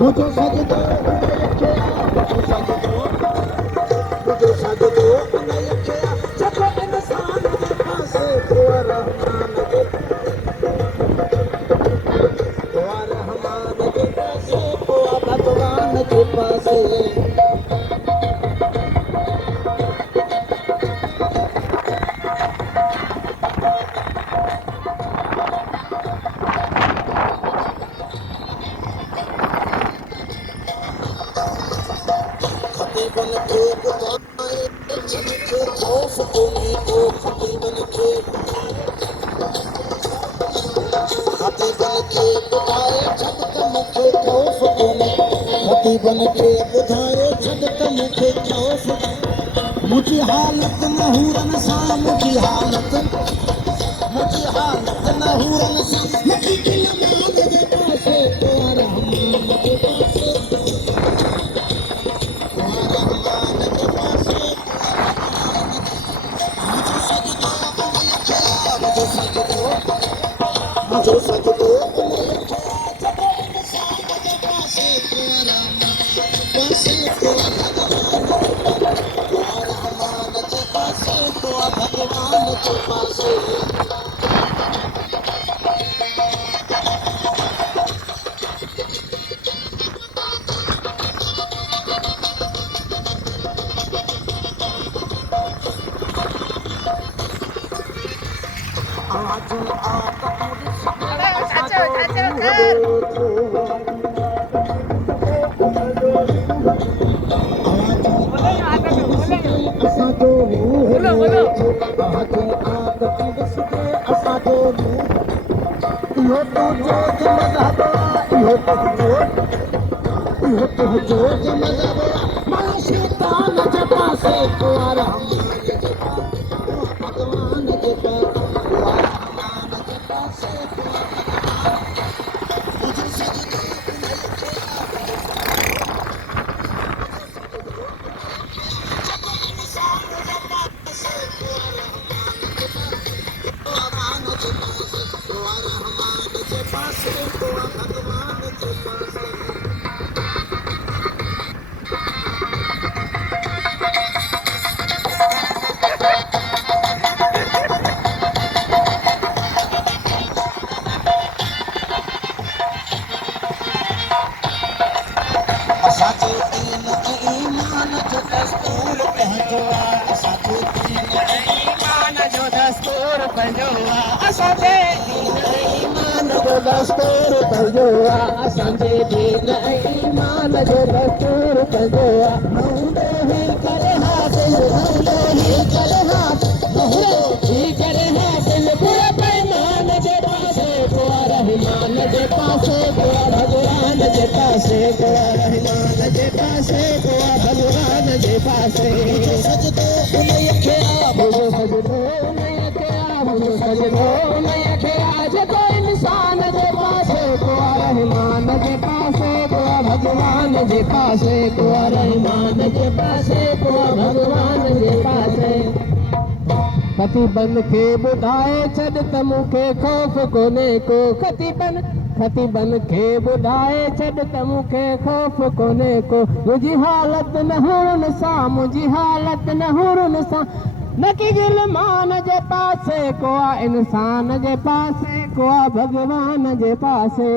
मुझे सजदो मुझे सजदो जेको इंसान जे पासे दुआ रहमान जे पासे दुआ भगवान जे पासे खतीबन खे ॿुधाए जिनखे खौफ़ कोन्हे को खतीबन खे ॿुधाए छॾ त मूंखे खौफ़ कोन्हे खतीबन खे ॿुधाए छॾ त मूंखे खौफ़ मुंहिंजी हालत नहूरनि सां मुंहिंजी हालत नहूरनि सां लॻी दिलि मान जे पासे दुआ रहमान जे पासे मुझे सजदो जेको इंसान जे पासे दुआ रहमान जे पासे दुआ भगवान जे पासे आज शैतान जे पासे दुआ रहमान जे भगवान जे पासे मुझे सजदो रहमान जे पासे दुआ भगवान जे पासे असांजे दीन ईमान जो दस्तूर पंहिंजो आहे असांजे दीन ईमान जो दस्तूर पंहिंजो आहे असांजे दीन ईमान जो दस्तूर पंहिंजो आहे असांजे दीन ईमान जो दस्तूर पंहिंजो आहे नहूंदो ही करे हासिल नहूंदो ही करे हासिल पूरे पैमान जे पासे दुआ रहमान जे पासे दुआ भगवान जे पासे दुआ रहमान जे पासे दुआ भगवान जे पासे सजदो उन्हीअ खे मुंहिंजो सजदो उन्हीअ खे मुंहिंजो सजदो उन्हीअ खे जेको इंसान जे पासे दुआ रहमान जे पासे दुआ भगवान जे पासे दुआ रहमान जे पासे दुआ भगवान जे पासे खतीबन खे ॿुधाए छॾ त मूंखे खौफ़ कोन्हे को खतीबन खे ॿुधाए छॾ त मूंखे खौफ़ कोन्हे को मुंहिंजी हालत नहूरनि सां न की गिलमान जे पासे को आहे इंसान जे पासे को आहे भगवान जे पासे